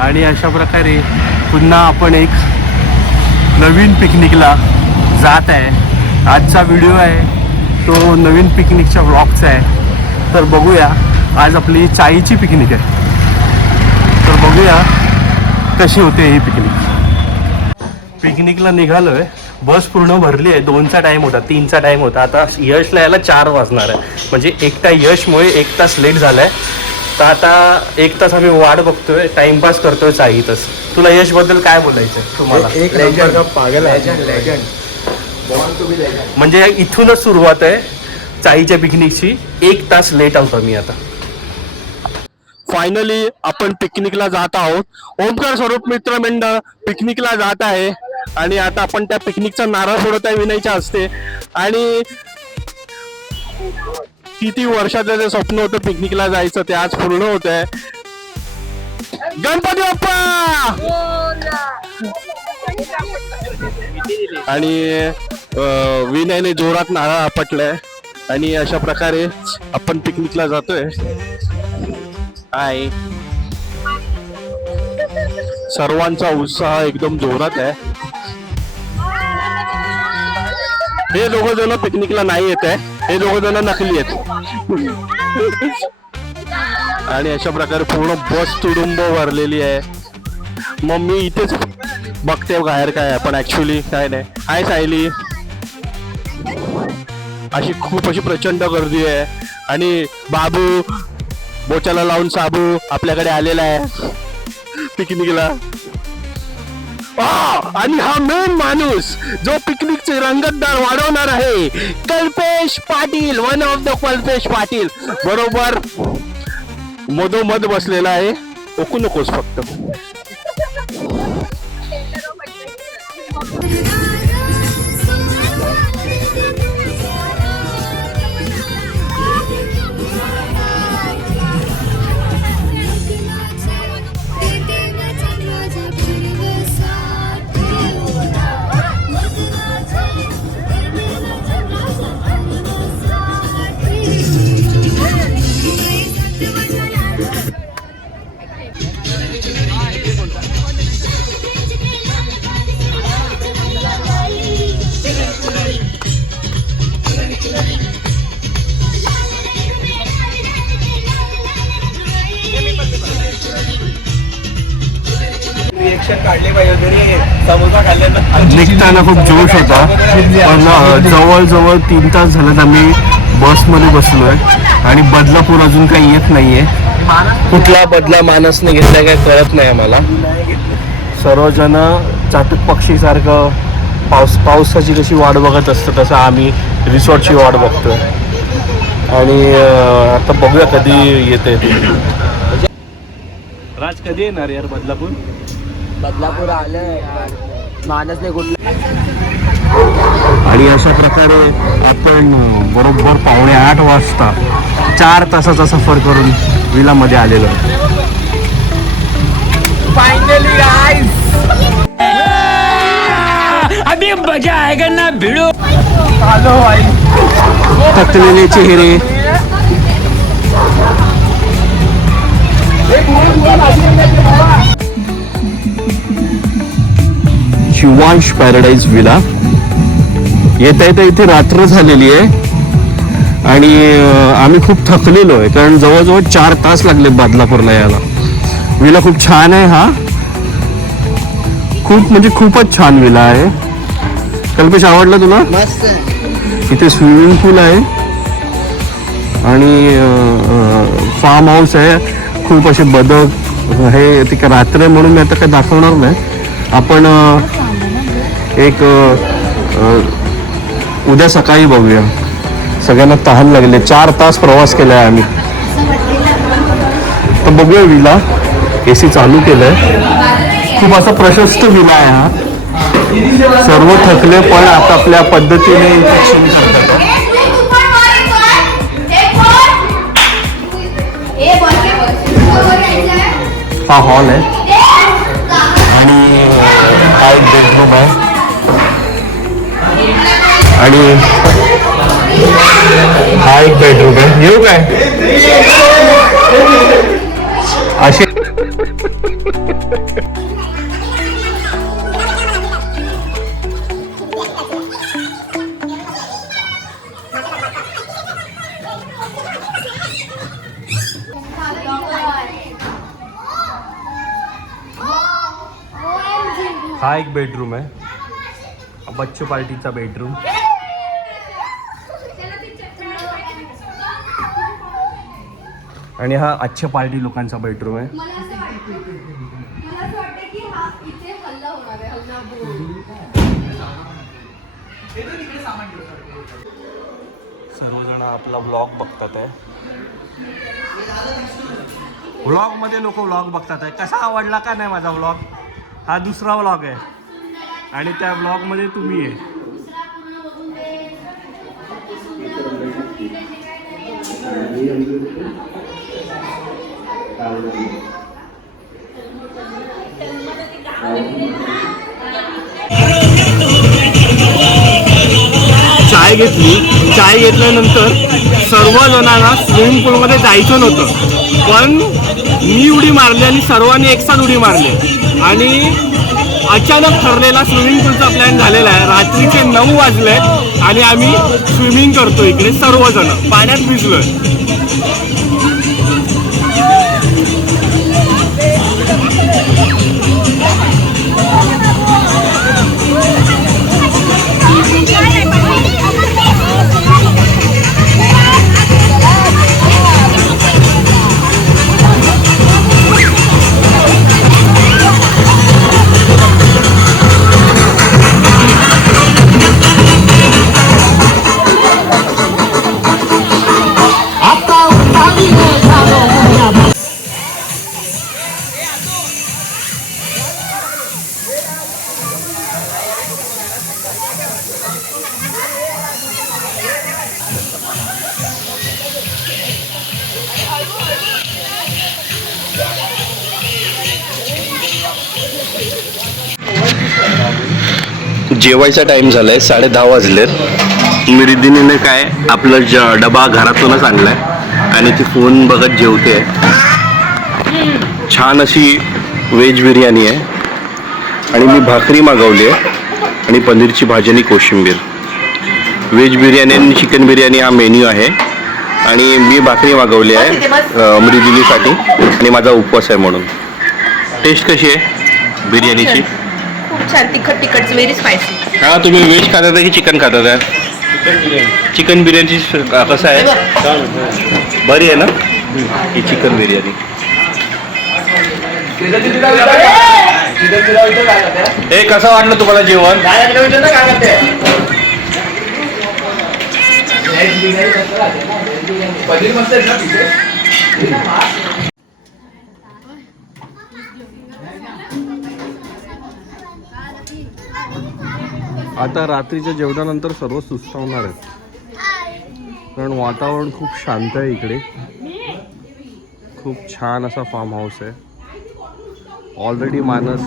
आणि अशा प्रकारे पुन्हा आपण एक नवीन पिकनिकला जात आहे। आजचा व्हिडिओ आहे तो नवीन पिकनिकच्या व्लॉगचा आहे। तर बघूया, आज आपली चाईची पिकनिक आहे, तर बघूया कशी होते ही पिकनिकला निघालो आहे। बस पूर्ण भरली आहे। 2चा टाईम होता, 3चा टाईम होता। आता यशला यायला 4 वाजणार आहे, म्हणजे एकटा यशमुळे 1 तास लेट झाला आहे। तर आता 1 तास आम्ही वाट बघतोय, टाइमपास करतोय चाईतच। तुला यशबद्दल काय बोलायचं तुम्हाला? एक लेजंड पागल लेजंड म्हणजे इथूनच सुरुवात आहे चाईच्या पिकनिकची। 1 तास लेट होतो मी आता। फायनली आपण पिकनिकला जात आहोत। ओमकार स्वरूप मित्रमंडळ पिकनिकला जात आहे आणि आता आपण त्या पिकनिकचा नारळ फोडत आहे विनयच्या हस्ते। आणि किती वर्षाचं जे स्वप्न होतं पिकनिकला जायचं ते आज पूर्ण होत आहे। गणपती बाप्पा! आणि विनयने जोरात नारळ आपटलाय आणि अशा प्रकारे आपण पिकनिकला जातोय। हाय, सर्वांचा उत्साह एकदम जोरात आहे। हे दोघं जण पिकनिकला नाही येत आहे, हे दोघं जण नकली आहेत। आणि अशा प्रकारे पूर्ण बस तुडुंब भरलेली आहे। मग मी इथेच बघते बाहेर काय आहे, पण ऍक्च्युली काय नाही। हाय सायली, खूप अशी प्रचंड गर्दी आहे। आणि बाबू बोचाला लावून साबू आपल्याकडे आलेला आहे पिकनिकला। आणि हा मेन माणूस जो पिकनिकचे रंगतदार वाढवणार आहे, Kalpesh Patil, one of the Kalpesh Patil, बरोबर मधोमध बसलेला आहे। ओकू नकोस फक्त। निघताना खूप जोश होता, पण जवळजवळ 3 तास झालेत आम्ही बसमध्ये बसलोय आणि बदलापूर अजून काही येत नाहीये। कुठला बदला मानसने घेतलाय काय कळत नाही आम्हाला। सर्वजण चातक पक्षीसारखं पावसाची कशी वाट बघत असतं तसं आम्ही रिसॉर्टची वाट बघतोय। आणि आता बघूया कधी येते ते। राज कधी येणार यार बदलापूर आलं मानसने कुठलं। आणि अशा प्रकारे आपण बरोबर 7:45 वाजता 4 तासाचा सफर करून विलामध्ये आलेलो। फायनली गाइस, अभी मजा आएगा ना भिड़ो। आलो भाई, थकलेले चेहरे, शिवांश पॅराडाईज विला येता येता इथे रात्र झालेली आहे आणि आम्ही खूप थकलेलो आहे, कारण जवळजवळ 4 तास लागले बदलापूरला यायला। विला खूप छान आहे हा, खूप म्हणजे खूपच छान विला आहे। कल्पेश आवडला तुला? मस्त। इथे स्विमिंग पूल आहे आणि फार्म हाऊस आहे। खूप असे बदक हे तिकडे रात्र म्हणून मी आता काही दाखवणार नाही। आपण एक उद्या सकाळी बघूया। सगळ्यांना तहान लागले, 4 तास प्रवास केलाय आम्ही। तर बघूया विला, AC चालू केलंय। खूप असा प्रशस्त विला आहे हा। सर्व थकले पण आपापल्या पद्धतीने इंजेक्शन करतात। हा हॉल आहे आणि हा एक बेडरूम आहे आणि हा एक बेडरूम आहे। येऊ काय असे हा एक बेडरूम आहे, बच्चू पार्टीचा बेडरूम. आणि हा अच्छे पार्टी लोकांचा बेडरूम आहे. सर्वजण आपला व्लॉग बघतात आहे. व्लॉग मध्ये लोक व्लॉग बघतात आहे. कसा आवडला का नाही माझा व्लॉग? हा दुसरा व्लॉग आहे आणि त्या व्लॉग मध्ये तुम्ही आहे. चाय घेतली. चाय घेतल्यानंतर सर्वजणांना स्विमिंग पूलमध्ये जायचं नव्हतं, पण मी उडी मारली आणि सर्वांनी एकसाथ उडी मारली आणि अचानक ठरलेला स्विमिंग पूलचा प्लॅन झालेला आहे. रात्रीचे 9 वाजले आणि आम्ही स्विमिंग करतो इकडे सर्वजण पाण्यात भिजलोय. जेवायचा टाइम झालाय, 10:30 वाजलेत. रिद्धीने काय आपला डबा घरातूनच आणलाय आणि ती फोन बघत जेवते. छान अशी व्हेज बिर्याणी आहे आणि मी भाकरी मागवली आहे आणि पनीरची भाजी आणि कोशिंबीर. व्हेज बिर्याणी आणि चिकन बिर्याणी हा मेन्यू आहे आणि मी भाकरी मागवली आहे मृदुलीसाठी आणि माझा उपवास आहे म्हणून. टेस्ट कशी आहे बिर्याणीची? खूप छान, तिखट तिखट, व्हेरी स्पायसी. हा, तुम्ही व्हेज खातात की चिकन खातात? चिकन बिर्याणी कसं आहे? बरी आहे ना ही चिकन बिर्याणी? हे कसं वाटलं तुम्हाला जेवण? आता रात्रीच्या जेवणानंतर सर्व सुस्तावणार आहेत, कारण वातावरण खूप शांत आहे इकडे. खूप छान असा फार्म हाऊस आहे. ऑलरेडी मानस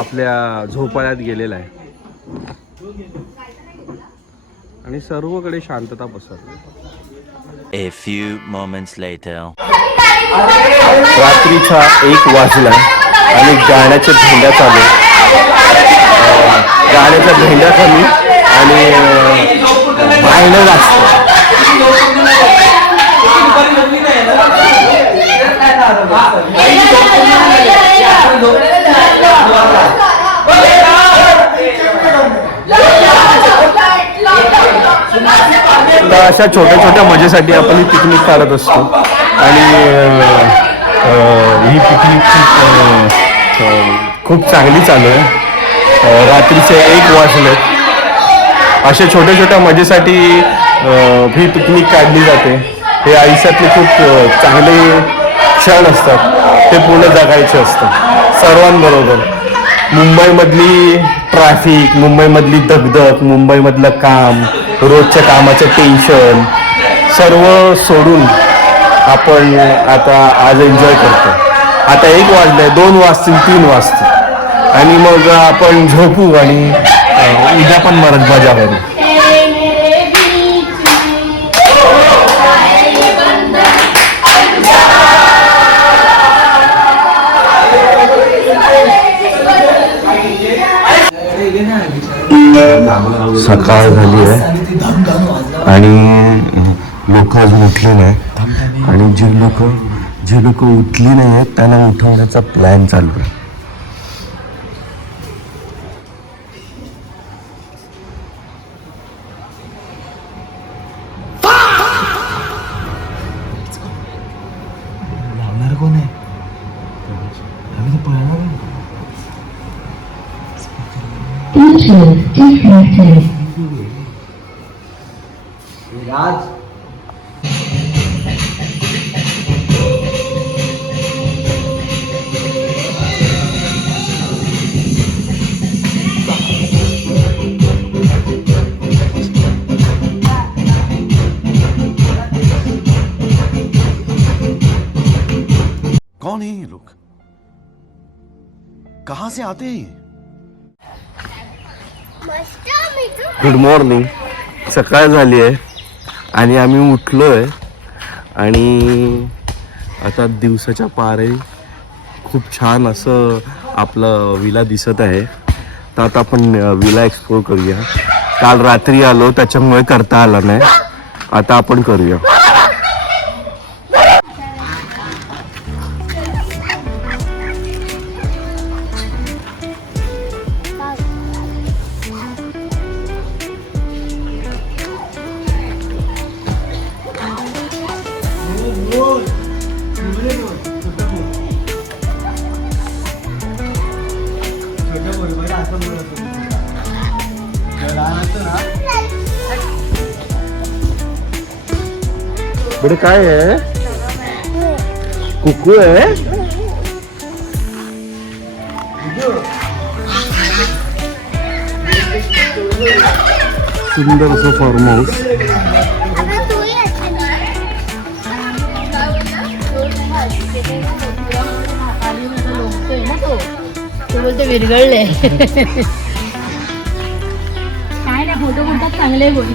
आपल्या झोपाळ्यात गेलेला आहे आणि सर्वकडे शांतता पसरली. A few moments later. रात्रीचा 1 वाजला आणि गाण्याच्या भेंड्या चालू. गाण्याच्या भेंड्या कमी आणि भांडणं जास्त. तर अशा छोट्या छोट्या मजेसाठी आपण ही पिकनिक काढत असतो आणि ही पिकनिक खूप चांगली चालू आहे. रात्रीचे 1 वाजले. अशा छोट्या छोट्या मजेसाठी ही पिकनिक काढली जाते. हे आयुष्यातले खूप चांगले क्षण असतात, ते पूर्ण जगायचे असतात सर्वांबरोबर. मुंबईमधली ट्रॅफिक, मुंबईमधली दगदग, मुंबईमधलं काम, रोजच्या कामाचं टेन्शन सर्व सोडून आपण आता आज एन्जॉय करतो. आता 1 वाजलंय, 2 वाजतील, 3 वाजतील आणि मग आपण झोपू आणि उद्या पण परत मजा करू. सकाळ झाली आहे आणि लोक अजून उठले नाही आणि जे लोक उठली नाही आहेत त्यांना उठवण्याचा प्लॅन चालू आहे. लावणार कोण आहे? आम्ही तर पळणार आहे. कौन है ये लोग? कहां से आते हैं? Good morning. सकाळ झाली आहे आणि आम्ही उठलो आहे आणि आता दिवसाच्या पारे खूप छान असं आपलं विला दिसत आहे. तर आता आपण विला एक्सप्लोर करूया. काल रात्री आलो त्याच्यामुळे करता आला नाही, आता आपण करूया. बड़े काय आहे? कुकू आहे. सुंदर असं फार्म हाऊस. बोलते विरघळले काय नाही. फोटो बोलतात चांगले बोल.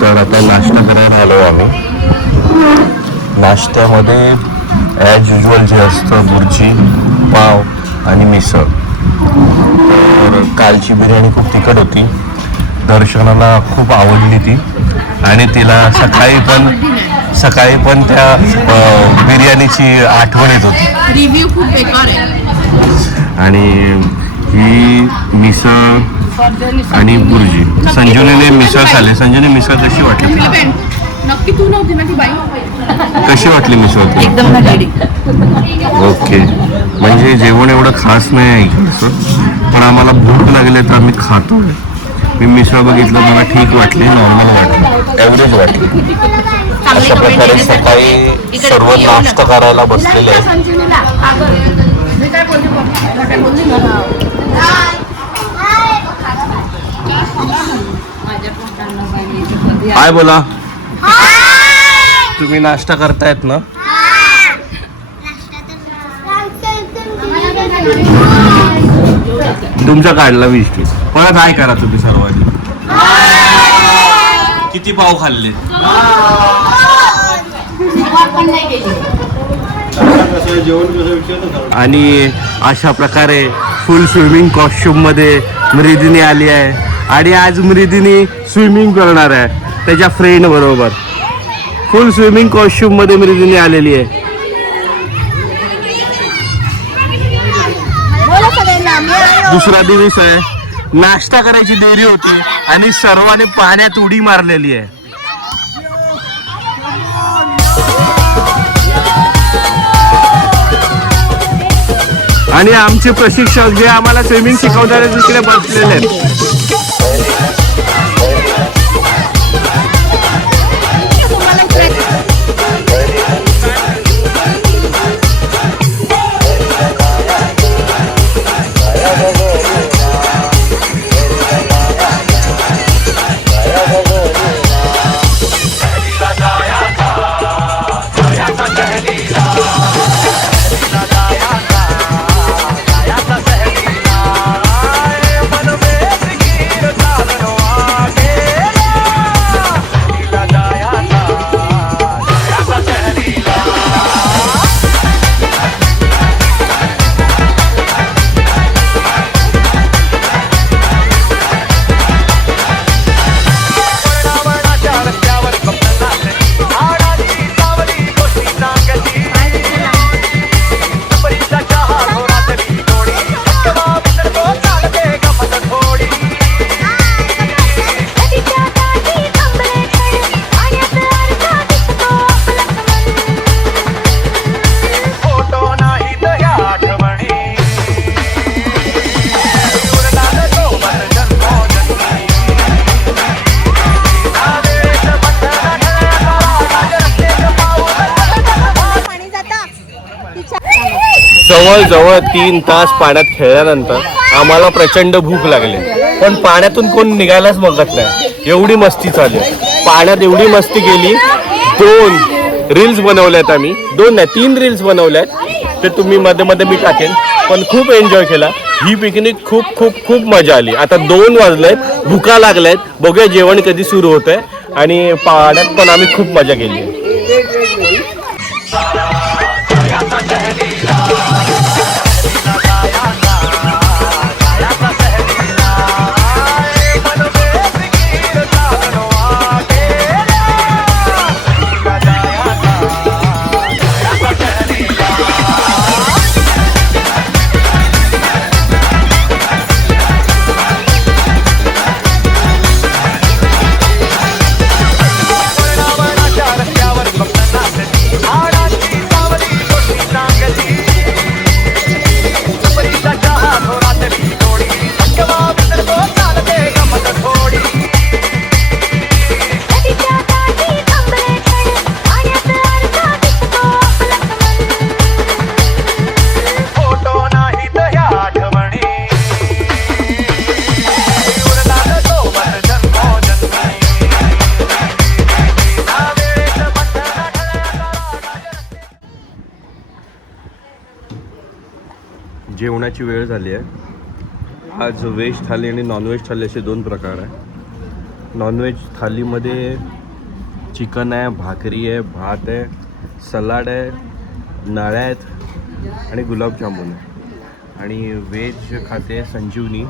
तर आता नाश्ता करायला आलो आम्ही. नाश्त्यामध्ये ॲज युजल जे असतं बुर्जी, पाव आणि मिसळ. तर कालची बिर्याणी खूप तिखट होती. दर्शनाला खूप आवडली ती आणि तिला सकाळी पण त्या बिर्याणीची आठवण येत होती. रिव्ह्यू खूप बेकार आहे. आणि ही मिसळ आणि बुर्जी. संजूने मिसळ खाल्ली. संजूने मिसळ कशी वाटली? नक्की तू नव्हती ना ती बाई? कशी वाटली मिसळ? एकदम भारी. ओके. म्हणजे जेवण एवढं खास नाही आहे इकडचं, पण आम्हाला भूक लागले तर आम्ही खातो. मी मिसळ बघितलं, मला ठीक वाटली, नॉर्मल वाटली, ॲव्हरेज वाटली. अशा प्रकारे सकाळी सर्व नाश्ता करायला बसलेले आहेत. हाय बोला. तुम्ही नाश्ता करतायत ना? तुमचा काढला 20 परत हाय करा तुम्ही सर्वांनी. किती पाव खाल्ले? आणि अशा प्रकारे फुल स्विमिंग कॉस्ट्युम मध्ये मृदिनी आली आहे आणि आज मृदिनी स्विमिंग करणार आहे त्याच्या फ्रेंड बरोबर. फुल स्विमिंग कॉस्ट्युम मध्ये मृदिनी आलेली आहे. दुसरा दिवस आहे. नाश्ता करायची देरी होती आणि सर्वांनी पाण्यात उडी मारलेली आहे. आणि आमचे प्रशिक्षक जे आम्हाला स्विमिंग शिकवणारे तिकडे बसलेले आहेत. जवळजवळ 3 तास पाण्यात खेळल्यानंतर आम्हाला प्रचंड भूक लागली, पण पाण्यातून कोण निघायलाच बघत नाही, एवढी मस्ती चालू आहे पाण्यात, एवढी मस्ती केली. 2 रील्स बनवल्यात आम्ही, 2 नाही 3 रील्स बनवल्यात, ते तुम्ही मध्ये मध्ये मी टाकेन. पण खूप एन्जॉय केला ही पिकनिक, खूप खूप खूप मजा आली. आता 2 वाजलेत, भुका लागल्यात, बघूया जेवण कधी सुरू होतंय. आणि पाण्यात पण आम्ही खूप मजा केली. जेवणाची वेळ झाली आहे. आज व्हेज थाली आणि नॉनव्हेज थाली असे 2 प्रकार आहे. नॉनव्हेज थालीमध्ये चिकन आहे, भाकरी आहे, भात आहे, सलाड आहे, नळ्या आहेत आणि गुलाबजामुन आहे. आणि व्हेज खाते संजीवनी,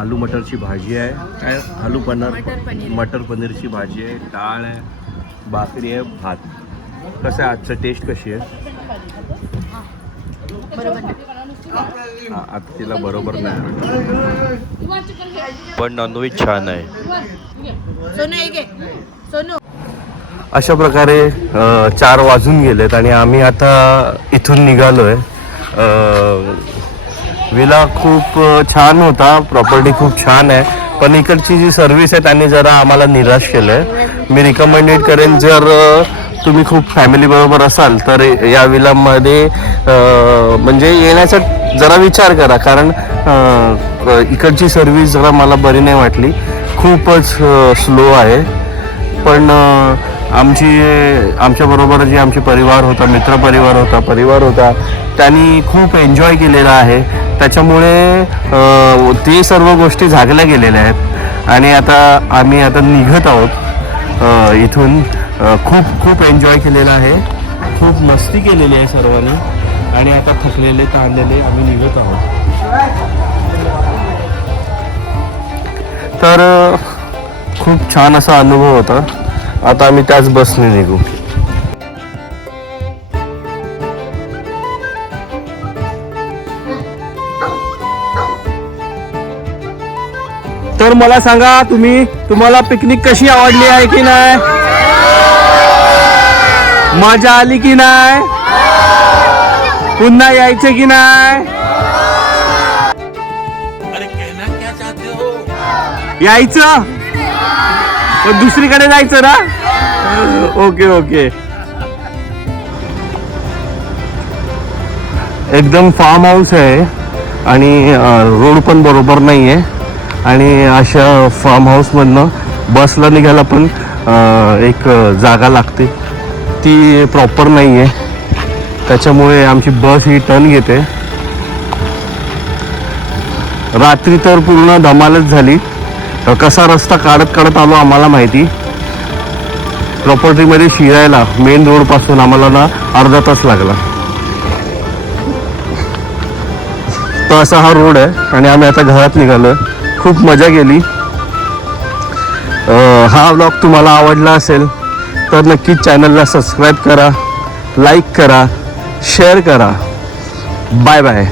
आलू मटरची भाजी आहे, काय आलू मटर पनीरची भाजी आहे, डाळ आहे, भाकरी आहे, भात. कसं आहे आजचं, टेस्ट कशी आहे? आता तिला बरोबर नाही, पण नॉनव्हेज छान आहे. अशा प्रकारे 4 वाजून गेलेत आणि आम्ही आता इथून निघालोय. विला खूप छान होता, प्रॉपर्टी खूप छान आहे, पण इकडची जी सर्व्हिस आहे त्यांनी जरा आम्हाला निराश केलं आहे. मी रिकमेंडेड करेन, जर तुम्ही खूप फॅमिली बरोबर असाल तर या विलामध्ये म्हणजे येण्याचा जरा विचार करा, कारण इकडची सर्व्हिस जरा मला बरी नाही वाटली, खूपच स्लो आहे. पण आमच्याबरोबर जे आमचे परिवार होता, मित्रपरिवार होता, त्यांनी खूप एन्जॉय केलेला आहे. त्याच्यामुळे ते सर्व गोष्टी झाकल्या गेलेल्या आहेत आणि आता आम्ही निघत आहोत इथून. खूप एन्जॉय केलेला आहे, खूप मस्ती केलेली आहे सर्वांनी आणि आता थकलेले ताणलेले आम्ही निघत आहोत. तर खूप छान असा अनुभव होता. आता आम्ही त्याच बसने निघू. तर मला सांगा, तुम्हाला पिकनिक कशी आवडली आहे की नाही? मजा आली की नाही? पुन्हा यायचं की नाही? यायचं पण दुसरीकडे जायचं ना? ओके. एकदम फार्म हाऊस आहे आणि रोड पण बरोबर नाही आहे आणि अशा फार्म हाऊसमधनं बसला निघायला पण एक जागा लागते, ती प्रॉपर नाही आहे. त्याच्यामुळे आमची बस ही टर्न घेते. रात्री तर पूर्ण धमालच झाली. कसा रस्ता काढत आलो आम्हाला माहिती. प्रॉपर्टीमध्ये शिरायला मेन रोडपासून आम्हाला ना अर्धा तास लागला. तर असा हा रोड आहे आणि आम्ही आता घरात निघालो. खूप मजा केली. हा व्लॉग तुम्हाला आवडला असेल तर नक्कीच चॅनलला सबस्क्राईब करा, लाईक करा, शेअर करा. Bye bye.